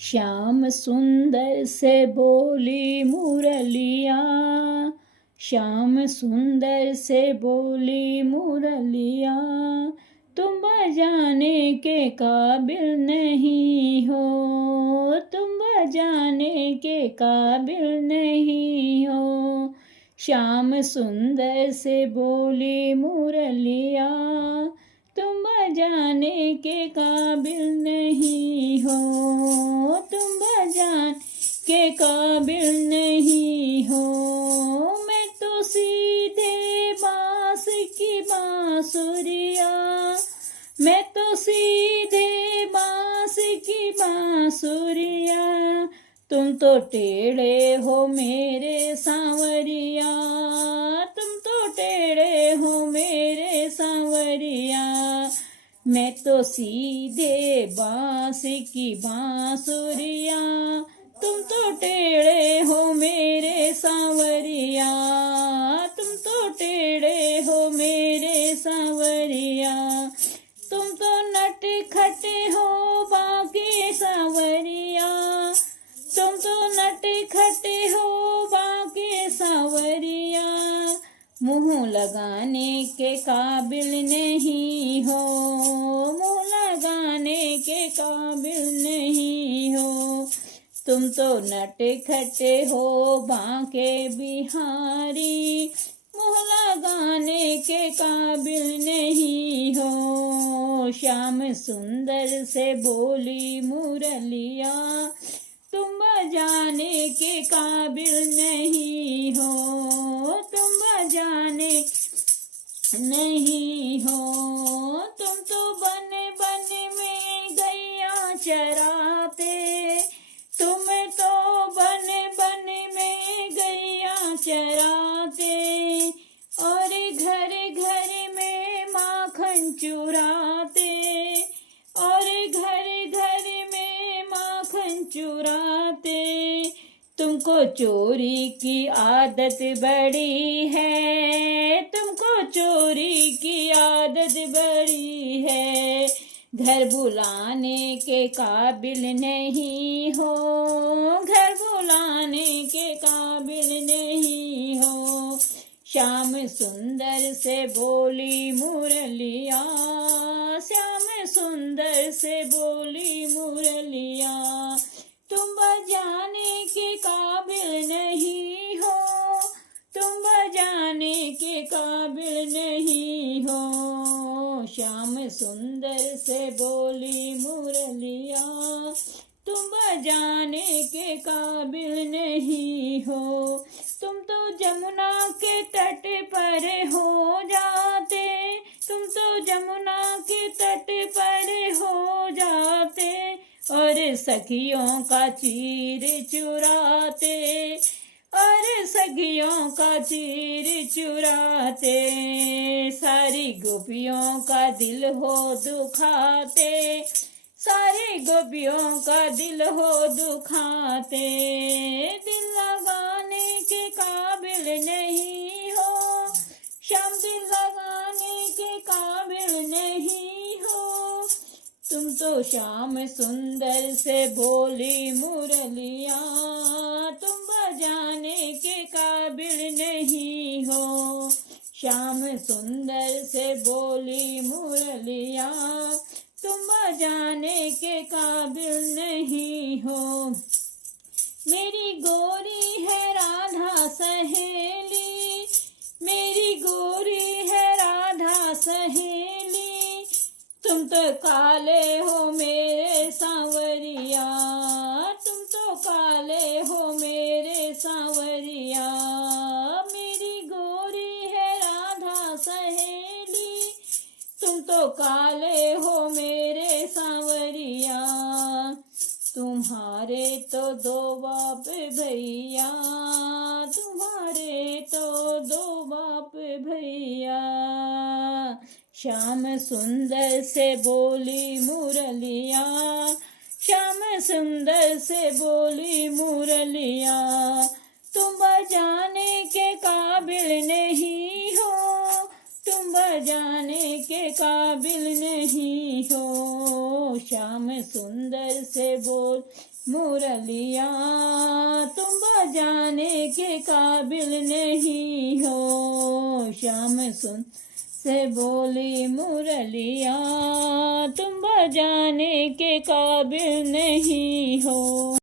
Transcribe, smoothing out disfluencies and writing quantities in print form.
श्याम सुंदर से बोली मुरलिया, श्याम सुंदर से बोली मुरलिया, तुम बजाने के काबिल नहीं हो, तुम बजाने के काबिल नहीं हो। श्याम सुंदर से बोली मुरलिया, तुम बजाने के काबिल नहीं हो, तुम बजाने के काबिल नहीं हो। मैं तो सीधे बांस की बांसुरिया, मैं तो सीधे बांस की बांसुरिया, तुम तो टेढ़े हो मेरे सांवरिया, तुम तो टेढ़े हो मेरे सांवरिया। मैं तो सीधे बांस की बांसुरिया, तुम तो टेढ़े हो मेरे सांवरिया, तुम तो टेढ़े हो मेरे सांवरिया। तुम तो नट खटे हो बाकी सांवरिया, तुम तो नट खटे हो बाकी सांवरिया, मुँह लगाने के काबिल नहीं हो, मुँह लगाने के काबिल नहीं हो। तुम तो नटे खटे हो बांके बिहारी, मुँह लगाने के काबिल नहीं हो। श्याम सुंदर से बोली मुरलिया, तुम बजाने के काबिल नहीं हो, तुम बजाने नहीं हो। तुम तो बने बने में गैया चराते, तुम तो बने बने में गैया चराते, और घर घर में माखन चुराते, और घर घर में माखन चुराते। तुमको चोरी की आदत बड़ी है, तुमको चोरी की आदत बड़ी है, घर बुलाने के काबिल नहीं हो, घर बुलाने के काबिल नहीं हो। श्याम सुंदर से बोली मुरलिया, श्याम सुंदर से बोली मुरलिया, तुम बजाने के काबिल नहीं हो, तुम बजाने के काबिल नहीं हो। श्याम सुंदर से बोली मुरलिया, तुम बजाने के काबिल नहीं हो। तुम तो जमुना के तट पर हो जाते, तुम तो जमुना के तट पर हो जाते, और सखियों का चीर चुराते, और सखियों का चीर चुराते, सारी गोपियों का दिल हो दुखाते, सारी गोपियों का दिल हो दुखाते। दिल लगाने के काबिल नहीं हो, श्याम दिल लगाने के काबिल नहीं हो। तुम तो श्याम सुंदर से बोली मुरलिया, तुम बजाने के काबिल नहीं हो। श्याम सुंदर से बोली मुरलिया, तुम बजाने के काबिल नहीं हो। मेरी गोरी है राधा सहेली, मेरी गोरी है राधा सहेली, तुम तो काले हो मेरे सांवरिया, तुम तो काले हो मेरे सांवरिया। मेरी गोरी है राधा सहेली, तुम तो काले हो मेरे सांवरिया। तुम्हारे तो दो बाप भैया, तुम्हारे तो दो बाप भैया। श्याम सुंदर से बोली मुरलिया, श्याम सुंदर से बोली मुरलिया, तुम बजाने के काबिल नहीं हो, तुम बजाने के काबिल नहीं हो। श्याम सुंदर से बोल मुरलिया तुम बजाने के काबिल नहीं हो। श्याम सुन से बोली मुरलिया तुम बजाने के काबिल नहीं हो।